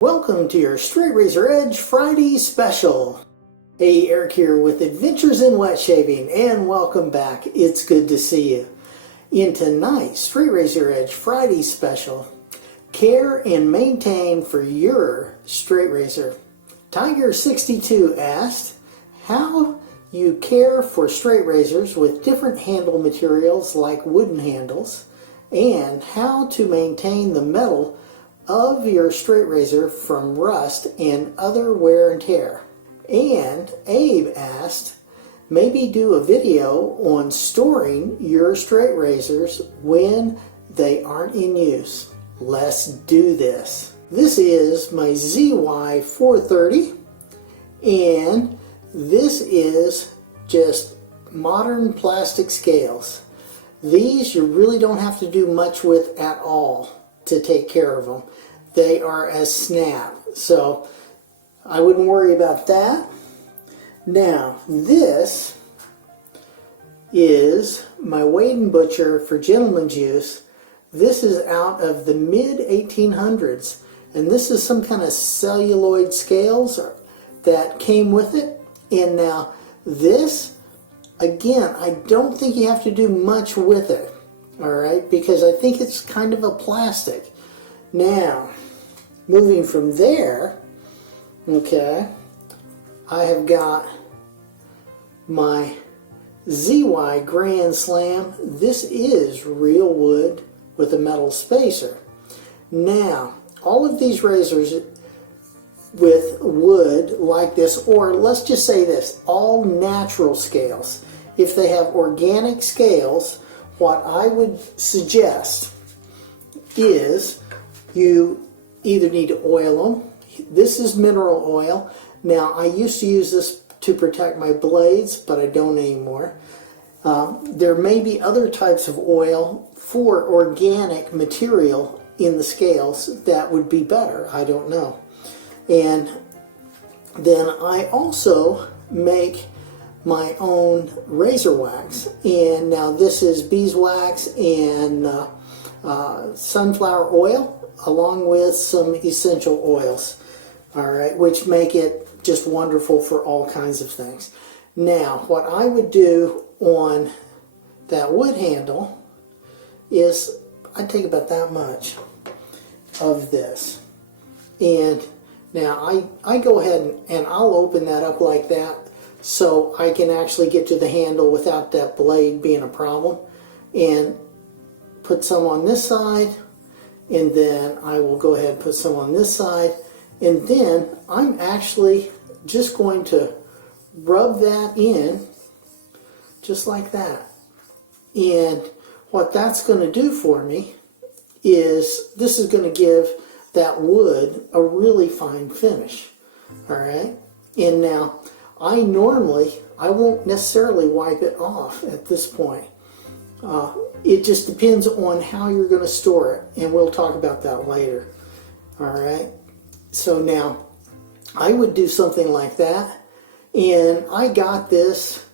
Welcome to your Straight Razor Edge Friday special. Hey, Eric here with Adventures in Wet Shaving, and welcome back. It's good to see you. In tonight's Straight Razor Edge Friday special, care and maintain for your straight razor. Tiger62 asked how you care for straight razors with different handle materials like wooden handles, and how to maintain the metal of your straight razor from rust and other wear and tear. And Abe asked, maybe do a video on storing your straight razors when they aren't in use. Let's do this. This is my ZY430, and this is just modern plastic scales. These you really don't have to do much with at all to take care of them. They are a snap, so I wouldn't worry about that. Now, this is my Wade & Butcher for gentleman's use. This is out of the mid-1800s, and this is some kind of celluloid scales that came with it. And now this, again, I don't think you have to do much with it, all right, because I think it's kind of a plastic. Now, moving from there, okay, I have got my ZY Grand Slam. This is real wood with a metal spacer. Now, all of these razors with wood like this, or let's just say this, all natural scales. If they have organic scales, what I would suggest is you either need to oil them. This is mineral oil. Now, I used to use this to protect my blades, but I don't anymore. There may be other types of oil for organic material in the scales that would be better. I don't know. And then I also make my own razor wax. And now this is beeswax and sunflower oil, along with some essential oils, all right, which make it just wonderful for all kinds of things. Now, what I would do on that wood handle is I'd take about that much of this. And now I go ahead and I'll open that up like that so I can actually get to the handle without that blade being a problem. And put some on this side, and then I will go ahead and put some on this side, and then I'm actually just going to rub that in just like that. And what that's going to do for me is this is going to give that wood a really fine finish. All right, and now I won't necessarily wipe it off at this point. It just depends on how you're going to store it, and we'll talk about that later. All right, so now I would do something like that, and I got this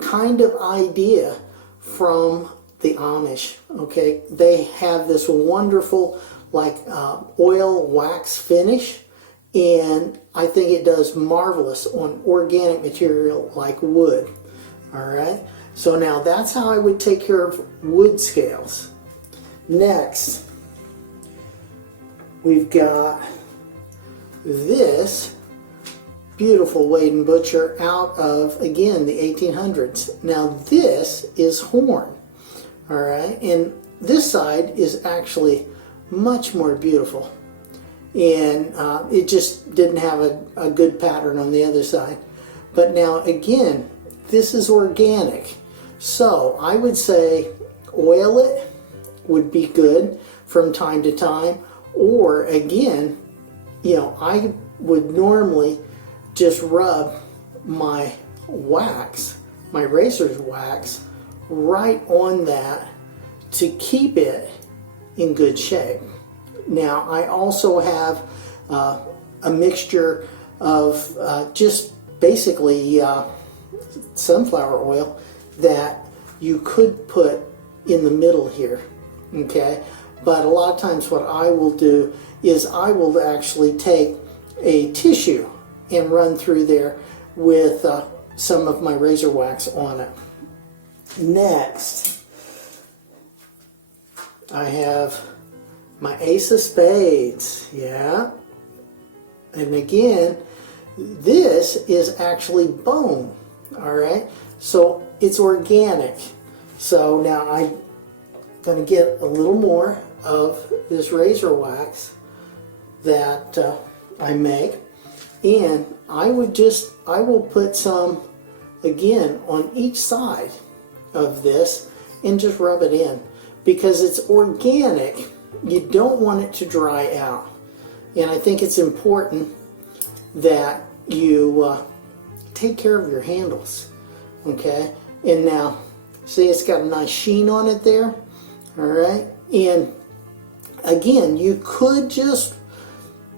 kind of idea from the Amish. Okay, they have this wonderful like oil wax finish, and I think it does marvelous on organic material like wood. All right, so now that's how I would take care of wood scales. Next, we've got this beautiful Wade & Butcher out of, again, the 1800s. Now this is horn, all right, and this side is actually much more beautiful, and it just didn't have a good pattern on the other side. But now again, this is organic, so I would say oil it would be good from time to time, or again, you know, I would normally just rub my wax, my razor's wax, right on that to keep it in good shape. Now I also have a mixture of just basically sunflower oil that you could put in the middle here, okay? but a lot of times what I will do is I will actually take a tissue and run through there with some of my razor wax on it. Next, I have my Ace of Spades, yeah. And again, this is actually bone, all right? So it's organic. So now I'm going to get a little more of this razor wax that I make, and I will put some again on each side of this and just rub it in, because it's organic. You don't want it to dry out, and I think it's important that you take care of your handles, okay? And now see, it's got a nice sheen on it there, all right? And again, you could just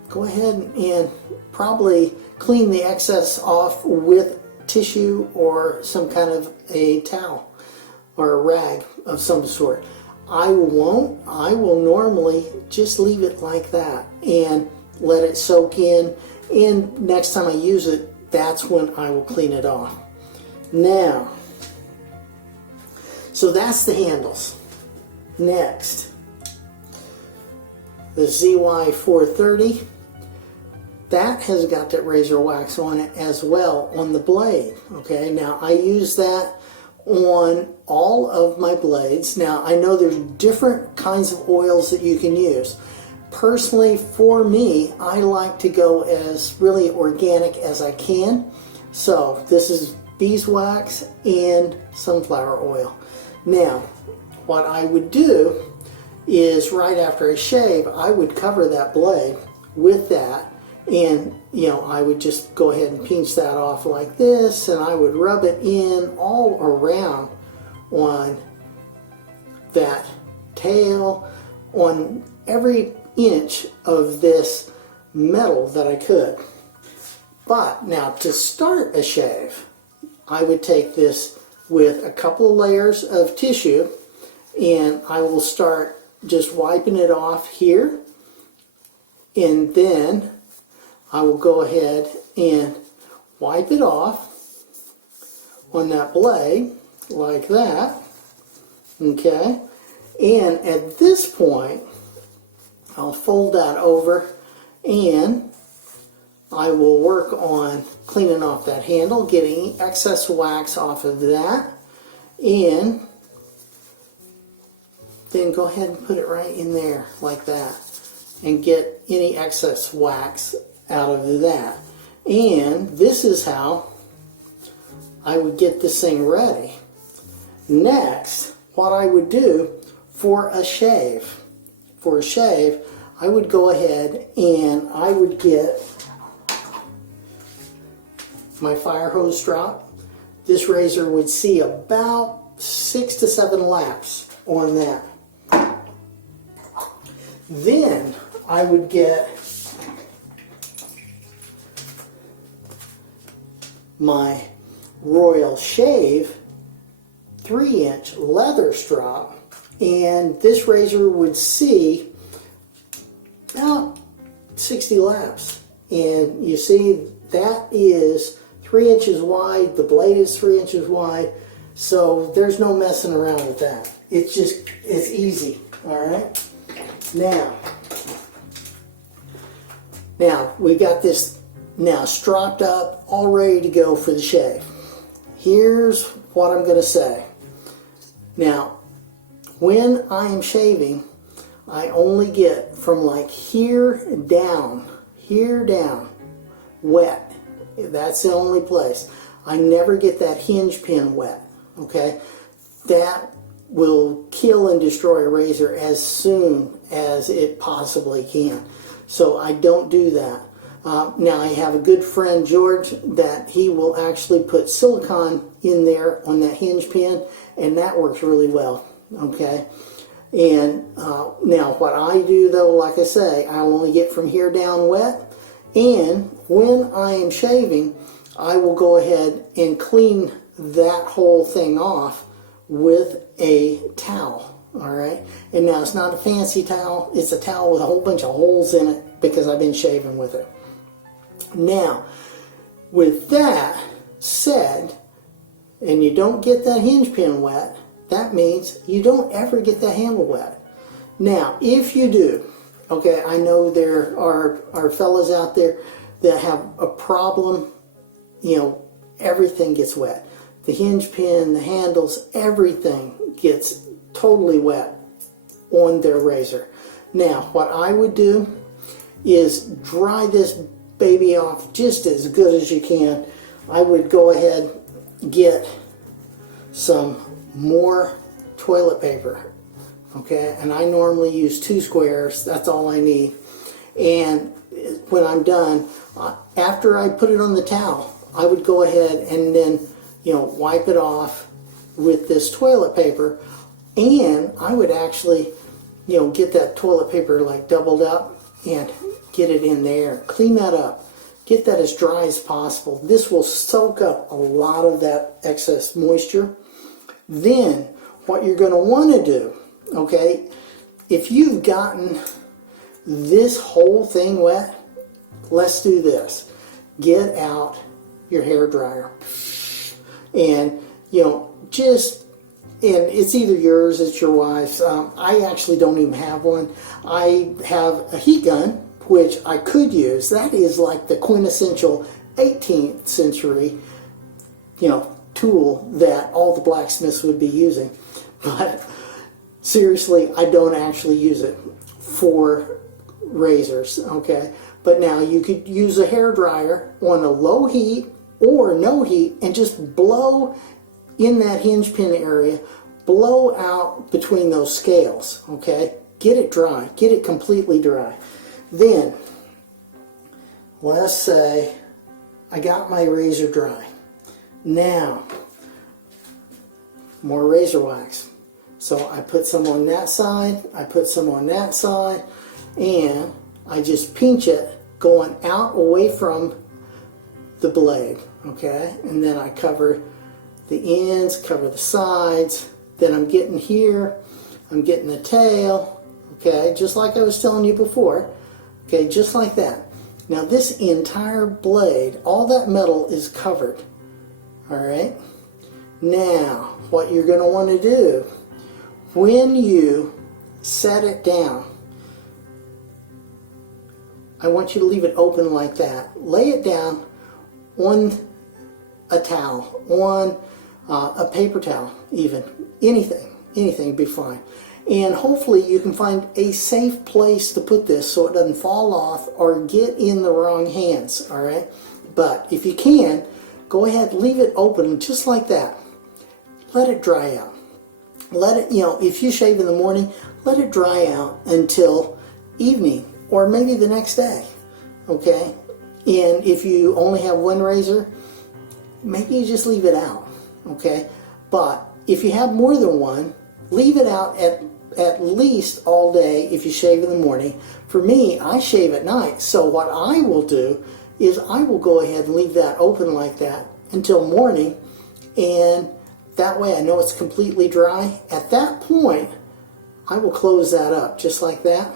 go ahead and probably clean the excess off with tissue or some kind of a towel or a rag of some sort. I won't. I will normally just leave it like that and let it soak in, and next time I use it, that's when I will clean it off. Now, so that's the handles. Next, the ZY430, that has got that razor wax on it as well on the blade. Okay, now I use that on all of my blades. Now I know there's different kinds of oils that you can use. Personally, for me, I like to go as really organic as I can. So this is beeswax and sunflower oil. Now, what I would do is right after I shave, I would cover that blade with that, and I would just go ahead and pinch that off like this, and I would rub it in all around on that tail, on every inch of this metal that I could. But now to start a shave, I would take this with a couple of layers of tissue, and I will start just wiping it off here, and then I will go ahead and wipe it off on that blade like that, okay? And at this point, I'll fold that over, and I will work on cleaning off that handle, getting excess wax off of that, and then go ahead and put it right in there like that and get any excess wax out of that. And this is how I would get this thing ready. Next, what I would do for a shave, I would go ahead and I would get my fire hose strop. This razor would see about 6 to 7 laps on that. Then I would get my Royal Shave 3-inch leather strop, and this razor would see about 60 laps. And you see that is 3 inches wide, the blade is 3 inches wide, so there's no messing around with that. It's easy, all right? Now we got this now stropped up, all ready to go for the shave. Here's what I'm going to say. Now, when I am shaving, I only get from like here down, wet. That's the only place. I never get that hinge pin wet, okay? That will kill and destroy a razor as soon as it possibly can. So I don't do that. Now I have a good friend, George, that he will actually put silicone in there on that hinge pin, and that works really well, okay? And now what I do though, like I say, I only get from here down wet, and when I am shaving, I will go ahead and clean that whole thing off with a towel, all right? And now it's not a fancy towel, it's a towel with a whole bunch of holes in it because I've been shaving with it. Now, with that said, and you don't get that hinge pin wet, that means you don't ever get that handle wet. Now, if you do, okay, I know there are fellas out there that have a problem, you know, everything gets wet. The hinge pin, the handles, everything gets totally wet on their razor. Now, what I would do is dry this baby off just as good as you can. I would go ahead, get some more toilet paper, okay, and I normally use 2 squares, that's all I need. And when I'm done, after I put it on the towel, I would go ahead and then, you know, wipe it off with this toilet paper, and I would actually, you know, get that toilet paper like doubled up and get it in there, clean that up, get that as dry as possible. This will soak up a lot of that excess moisture. Then what you're going to want to do, okay, if you've gotten this whole thing wet, let's do this. Get out your hair dryer, and you know, just, and it's either yours, it's your wife's. I actually don't even have one. I have a heat gun, which I could use. That is like the quintessential 18th century, you know, tool that all the blacksmiths would be using. But seriously, I don't actually use it for razors, okay? But now you could use a hair dryer on a low heat or no heat and just blow in that hinge pin area, blow out between those scales, okay? Get it dry, get it completely dry. Then, let's say I got my razor dry. Now, more razor wax. So I put some on that side, I put some on that side, and I just pinch it going out away from the blade, okay? And then I cover the ends, cover the sides. Then I'm getting here, I'm getting the tail, okay? Just like I was telling you before, okay? Just like that. Now this entire blade, all that metal is covered, all right? Now, what you're going to want to do, when you set it down, I want you to leave it open like that. Lay it down on a towel, on a paper towel even. Anything would be fine. And hopefully you can find a safe place to put this so it doesn't fall off or get in the wrong hands, all right? But if you can, go ahead, leave it open just like that. Let it dry out. Let it, you know, if you shave in the morning, let it dry out until evening or maybe the next day, okay? And if you only have one razor, maybe you just leave it out, okay? But if you have more than one, leave it out at least all day if you shave in the morning. For me, I shave at night, so what I will do is I will go ahead and leave that open like that until morning, and that way I know it's completely dry. At that point, I will close that up just like that,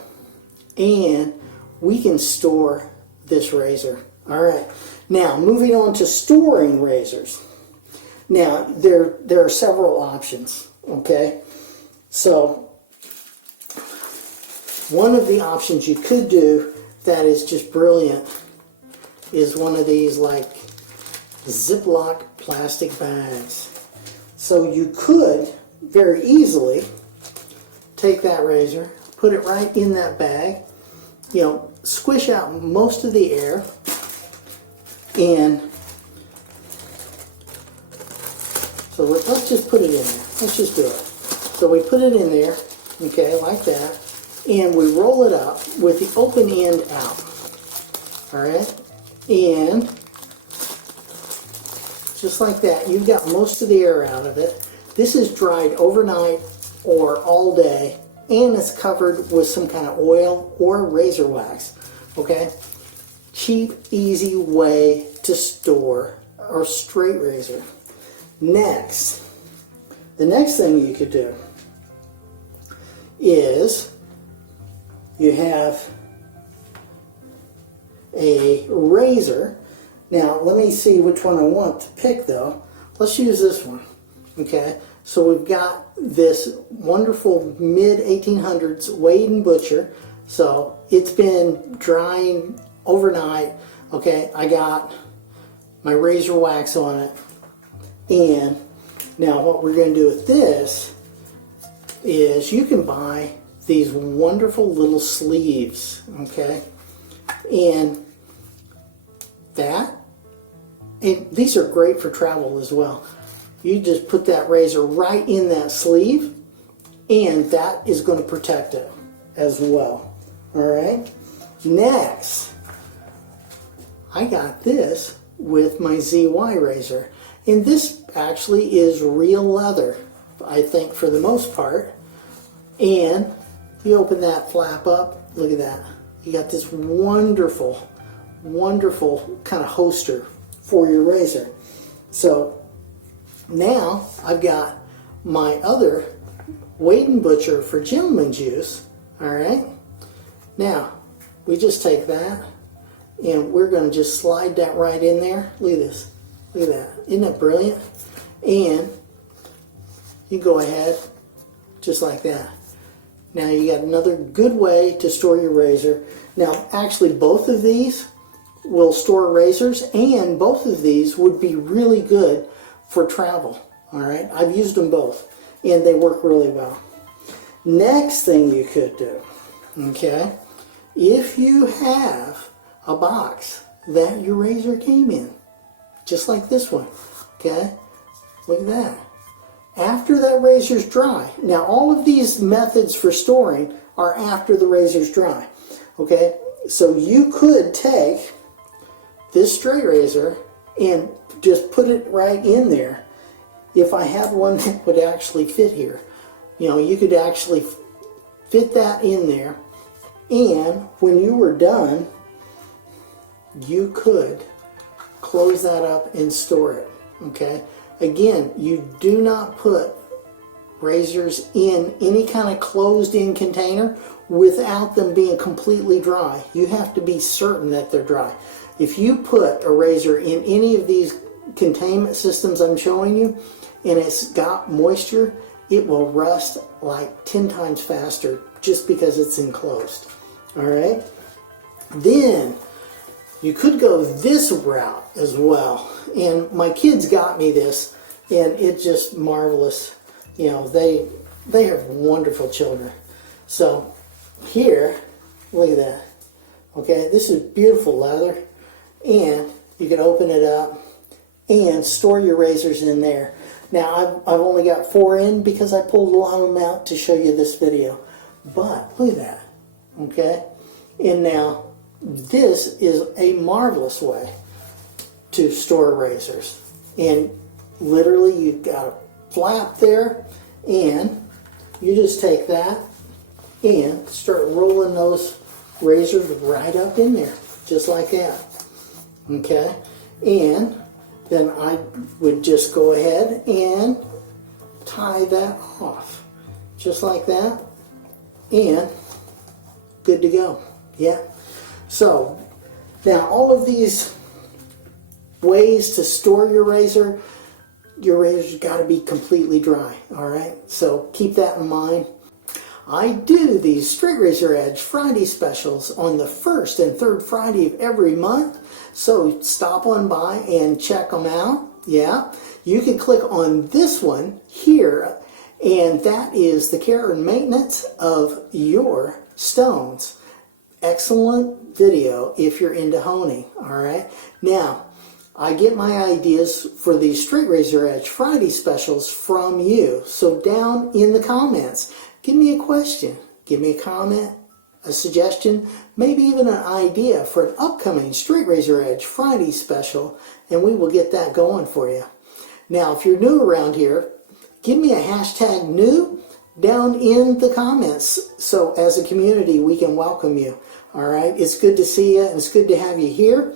and we can store this razor. All right, now moving on to storing razors. Now there are several options, okay? So one of the options you could do that is just brilliant is one of these like ziplock plastic bags. So you could very easily take that razor, put it right in that bag, you know, squish out most of the air, and so let's just put it in there. Let's just do it. So we put it in there, okay, like that, and we roll it up with the open end out. All right, and just like that, you've got most of the air out of it. This is dried overnight or all day, and it's covered with some kind of oil or razor wax, okay? Cheap, easy way to store a straight razor. Next, the next thing you could do is you have a razor. Now let me see which one I want to pick though. Let's use this one. Okay, so we've got this wonderful mid-1800s Wade & Butcher. So it's been drying overnight. Okay, I got my razor wax on it. And now what we're going to do with this is you can buy these wonderful little sleeves. Okay, and these are great for travel as well. You just put that razor right in that sleeve, and that is going to protect it as well. Alright, next I got this with my ZY razor, and this actually is real leather, I think, for the most part. And you open that flap up, look at that, you got this wonderful kind of holster for your razor. So now I've got my other Wade & Butcher for gentleman's use. Alright, now we just take that and we're going to just slide that right in there. Look at this, look at that, isn't that brilliant? And you go ahead just like that. Now you got another good way to store your razor. Now actually both of these will store razors, and both of these would be really good for travel. Alright, I've used them both and they work really well. Next thing you could do, okay, if you have a box that your razor came in, just like this one, okay, look at that. After that razor's dry, now all of these methods for storing are after the razor's dry, okay, so you could take this straight razor and just put it right in there. If I had one that would actually fit here, you know, you could actually fit that in there, and when you were done, you could close that up and store it. Okay, again, you do not put razors in any kind of closed-in container without them being completely dry. You have to be certain that they're dry. If you put a razor in any of these containment systems I'm showing you and it's got moisture, it will rust like 10 times faster just because it's enclosed. Alright, then you could go this route as well, and my kids got me this and it's just marvelous. You know, they have wonderful children. So here, look at that. Okay, this is beautiful leather, and you can open it up and store your razors in there. Now I've only got 4 in because I pulled a lot of them out to show you this video, but look at that. Okay, and now this is a marvelous way to store razors, and literally you've got a flap there, and you just take that and start rolling those razors right up in there just like that. Okay, and then I would just go ahead and tie that off just like that, and good to go. Yeah, so now all of these ways to store your razor's got to be completely dry. Alright, so keep that in mind. I do these Straight Razor Edge Friday specials on the first and third Friday of every month, so stop on by and check them out. Yeah, you can click on this one here, and that is the care and maintenance of your stones. Excellent video if you're into honing. Alright, now I get my ideas for these Straight Razor Edge Friday specials from you, so down in the comments, give me a question, give me a comment, a suggestion, maybe even an idea for an upcoming Straight Razor Edge Friday special, and we will get that going for you. Now, if you're new around here, give me a hashtag new down in the comments, so as a community we can welcome you. Alright, it's good to see you, and it's good to have you here.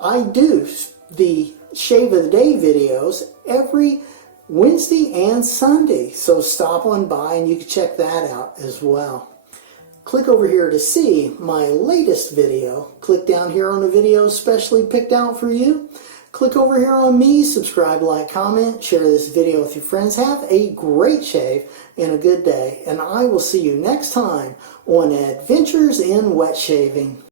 I do the Shave of the Day videos every Wednesday and Sunday. So stop on by and you can check that out as well. Click over here to see my latest video. Click down here on the video specially picked out for you. Click over here on me, subscribe, like, comment, share this video with your friends. Have a great shave and a good day. And I will see you next time on Adventures in Wet Shaving.